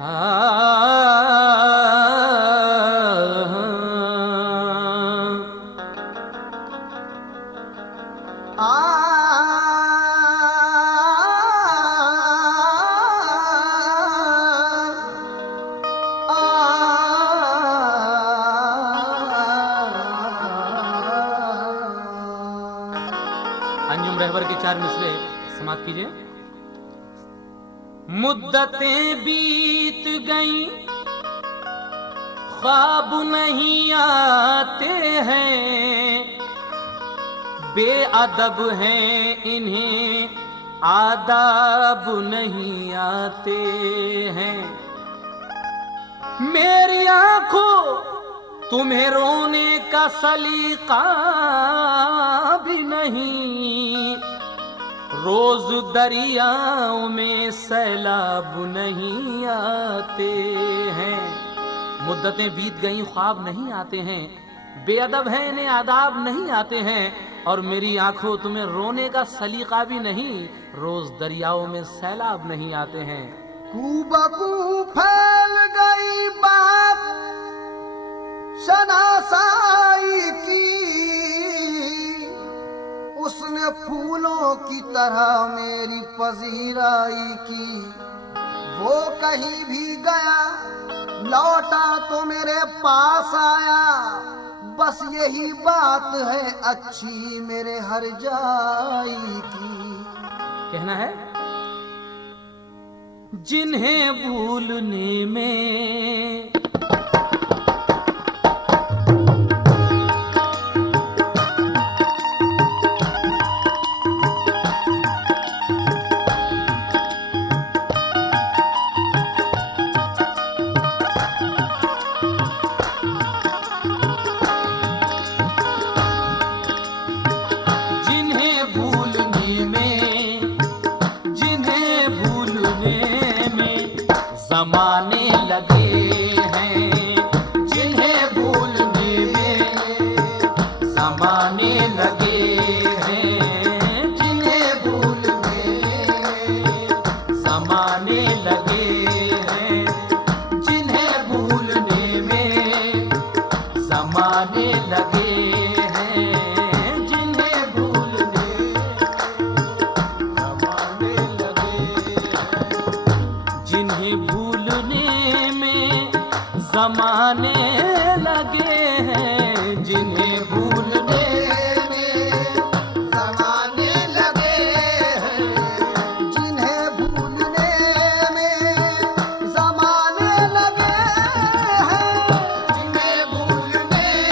अंजुम रहबर के 4 मिसरे समाप्त कीजिए। मुद्दतें बीत गईं, ख्वाब नहीं आते हैं, बेअदब हैं इन्हें आदाब नहीं आते हैं। मेरी आंखों तुम्हें रोने का सलीका भी नहीं, रोज दरियाओं में सैलाब नहीं आते हैं। मुद्दतें बीत गईं, ख्वाब नहीं आते हैं, बेअदब हैं इन्हें आदाब नहीं आते हैं, और मेरी आंखों तुम्हें रोने का सलीका भी नहीं, रोज दरियाओं में सैलाब नहीं आते हैं। कूबकू फैल गई बात शनासाई की, उसने फूलों की तरह मेरी पजीराई की। वो कहीं भी गया लौटा तो मेरे पास आया, बस यही बात है अच्छी मेरे हर जाई की। कहना है जिन्हें भूलने में ज़माने लगे हैं, जिन्हें भूलने में ज़माने लगे हैं, जिन्हें भूलने ज़माने लगे हैं, जिन्हें भूलने में ज़माने लगे हैं, जिन्हें भूलने ज़माने लगे हैं, जिन्हें ज़माने लगे हैं, जिन्हें भूलने में ज़माने लगे हैं, जिन्हें भूलने में ज़माने लगे हैं, जिन्हें भूलने में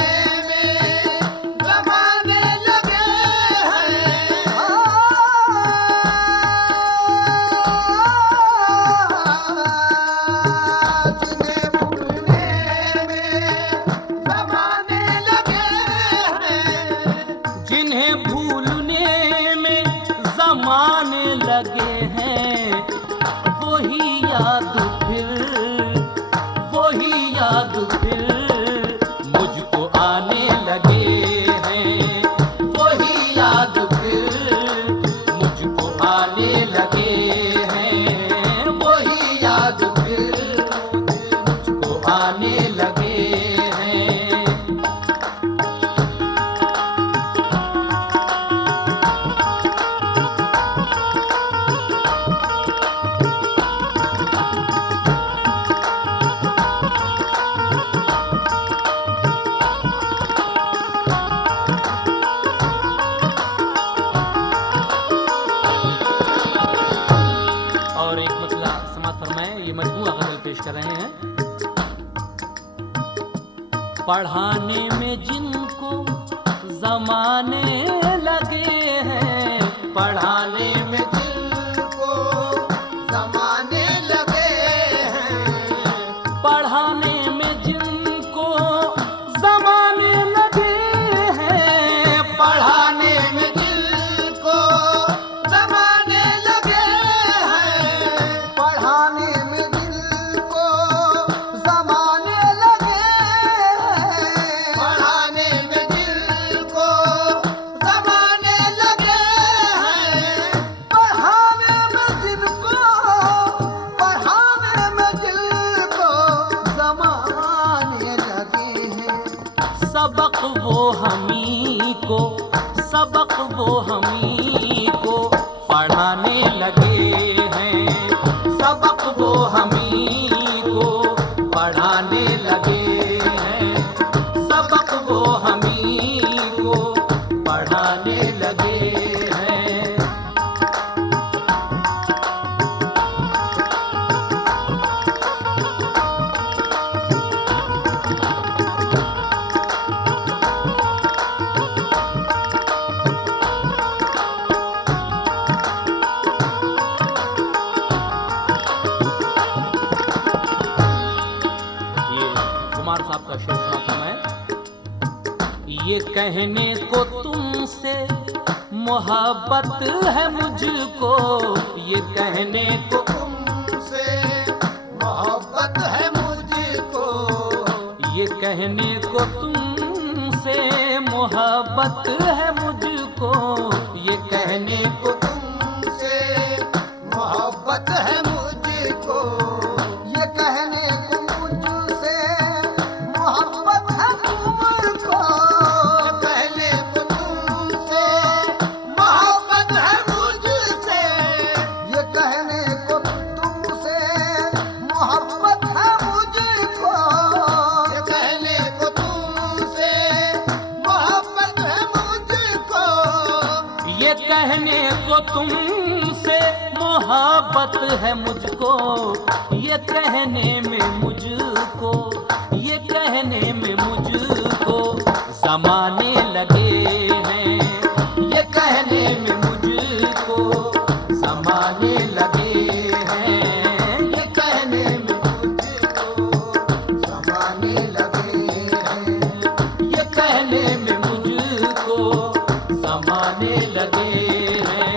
ज़माने लगे हैं। जिन्हें भूलने में ज़माने लगे हैं, वही याद फिर मुझको आने लगे हैं, वही याद फिर मुझको आने लगे हैं, वही याद फिर मुझको आने लगे हैं। और एक मतला समाज फरमाए, ये मजबूआ गज़ल पेश कर रहे हैं। पढ़ाने में जिनको ज़माने लगे हैं, पढ़ाने में जिनको ज़माने लगे हैं, पढ़ाने में जिनको ज़माने लगे हैं, पढ़ाने में जिनको ज़माने लगे हैं, पढ़ाने में जिनको ज़माने लगे हैं, पढ़ाने में जिनको ज़माने लगे हैं, सबक वो हमी को पढ़ाने लगे हैं, सबक वो हमी को पढ़ाने लगे हैं, सबक वो हमी को पढ़ाने लगे हैं। कुमार साहब का शेर सुनाता मैं। ये कहने को तुमसे मोहब्बत है मुझको, ये कहने को तुमसे मोहब्बत है मुझको, ये कहने को तुमसे मोहब्बत है मुझको, ये कहने को तुमसे मोहब्बत है मुझको, ये कहने को मुझसे मोहब्बत है तुमको, ये कहने को तुमसे मोहब्बत है मुझसे, ये कहने को तुमसे मोहब्बत है मुझको, ये कहने को तुमसे मोहब्बत है मुझको, ये कहने को तुमसे मोहब्बत है मुझको, ये कहने में मुझको, ये कहने में मुझको ज़माने लगे हैं, ये कहने में मुझको ज़माने लगे हैं, ये कहने में मुझको ज़माने लगे हैं, ये कहने में मुझको ज़माने लगे हैं।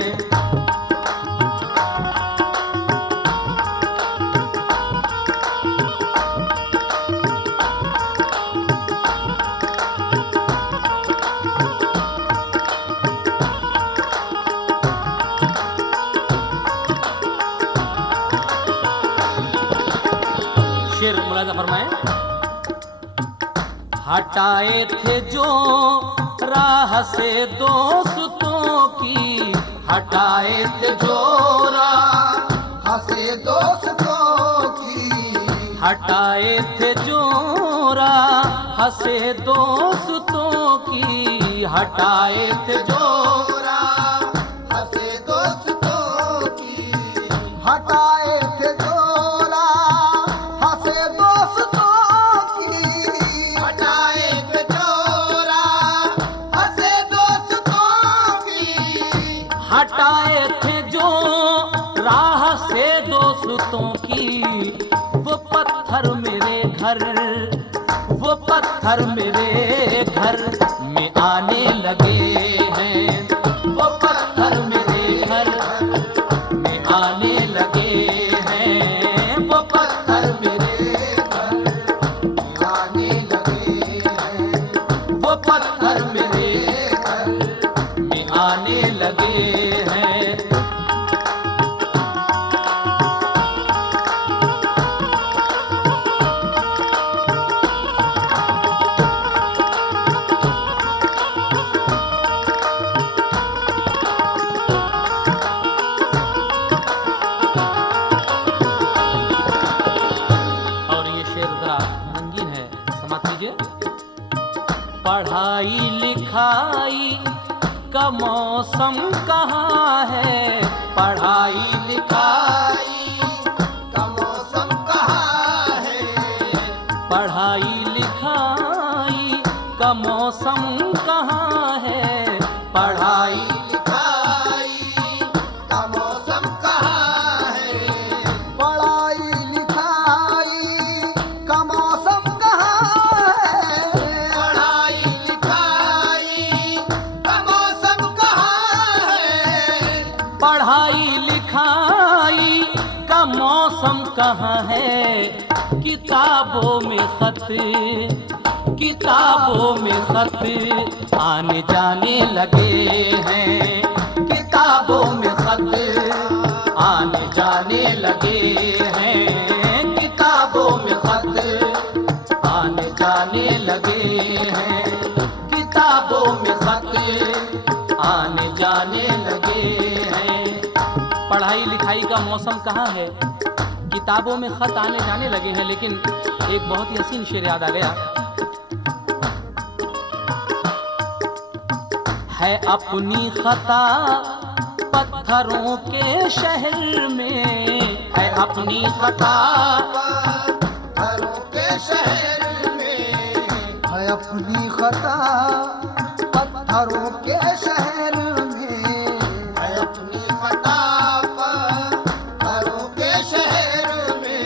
शेर मुलाजा फरमाए। हटाए थे जो राह से दोस्तों की, हटाए थे जो राह, हंसे दोस्तों की, हटाए थे जो राह से दोस्तों की, हटाए थे जो हंसे दोस्तों की, हटाए थे जोरा हंसे दोस्तों की, हटाए थे जोरा हंसे दोस्तों की, हटाए थे जो राह से दोस्तों की, वो पत्थर मेरे घर, वो पत्थर मेरे घर में आने लगे हैं, वो पत्थर मेरे घर में आने लगे हैं, वो पत्थर मेरे घर में आने लगे हैं, वो पत्थर मेरे घर में आने लगे हैं। और ये शेर जरा रंगीन है, समाज लीजिए। पढ़ाई लिखाई का मौसम कहाँ है, पढ़ाई लिखाई का मौसम कहाँ है, पढ़ाई लिखाई का मौसम कहाँ है, पढ़ाई लिखाई का मौसम कहाँ है, पढ़ाई लिखाई का मौसम कहाँ है, पढ़ाई लिखाई का मौसम कहाँ है, पढ़ाई लिखाई का मौसम कहाँ है, किताबों में खत, किताबों में खत आने जाने लगे हैं, किताबों में खत आने जाने लगे हैं, किताबों में खत आने जाने लगे हैं, किताबों में खत मौसम कहाँ है। किताबों में खत आने जाने लगे हैं, लेकिन एक बहुत ही हसीन शेर याद आ गया। है अपनी खता पत्थरों के शहर में, है अपनी खता पत्थरों के शहर में, है अपनी खता पत्थरों के शहर में, है अपनी खता पत्थरों के शहर में,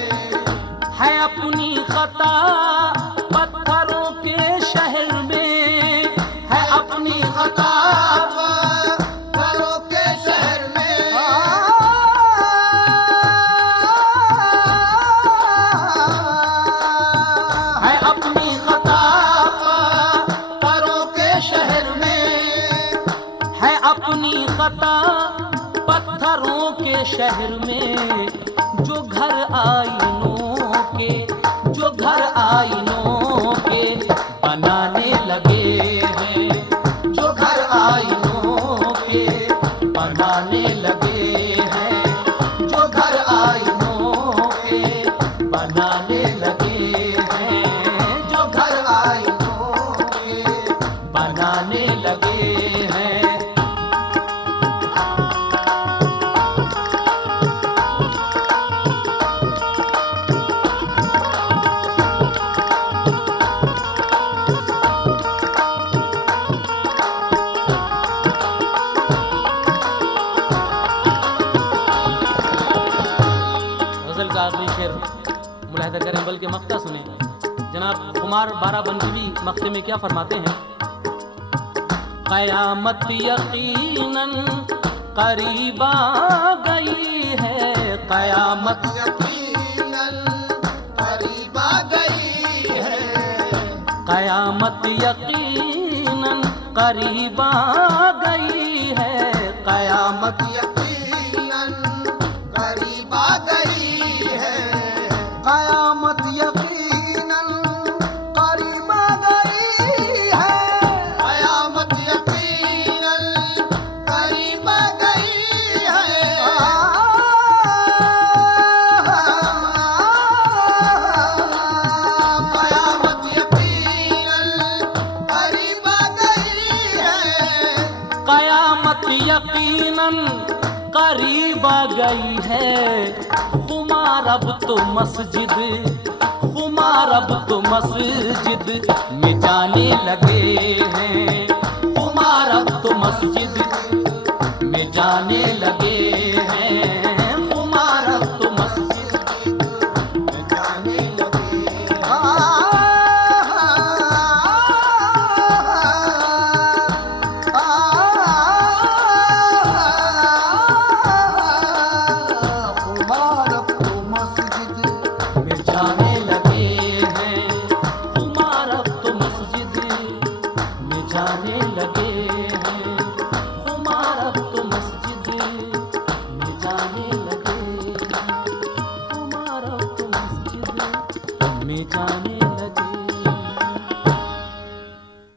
है अपनी खता पत्थरों के शहर में, है अपनी खता पत्थरों के शहर में। है अपनी खता पत्थरों के शहर में, है अपनी खता पत्थरों के शहर में। जो घर आईनों के, जो घर आईनों के बनाने लगे हैं, जो घर आईनों के बनाने लगे हैं, जो घर आईनों के बनाने लगे हैं, जो घर आईनों के बनाने लगे हैं। गजल का आखिरी शेर मुलाहिदा करें, बल्कि मक्ता सुने। जनाब कुमार बाराबंकी भी मक्ते में क्या फरमाते हैं। कयामत यकीनन करीब आ गई है, कयामत यकीनन करीब आ गई है, कयामत यकीनन करीब आ गई है, कयामत यकीनन करीब आ गई है, कयामत यकीनन करीब आ गई है, कयामत यकीनन करीब आ गई है। कयामत यकीनन करीब आ गई है, कयामत यकीनन करीब आ गई है। खुमार अब तो मस्जिद, खुमार अब तो मस्जिद में जाने लगे हैं, खुमार अब तो मस्जिद में जाने लगे हैं, खुमार अब तो मस्जिद में जाने लगे। खुमार अब तो मस्जिद में जाने लगे हैं, खुमार अब तो मस्जिद में जाने लगे हैं।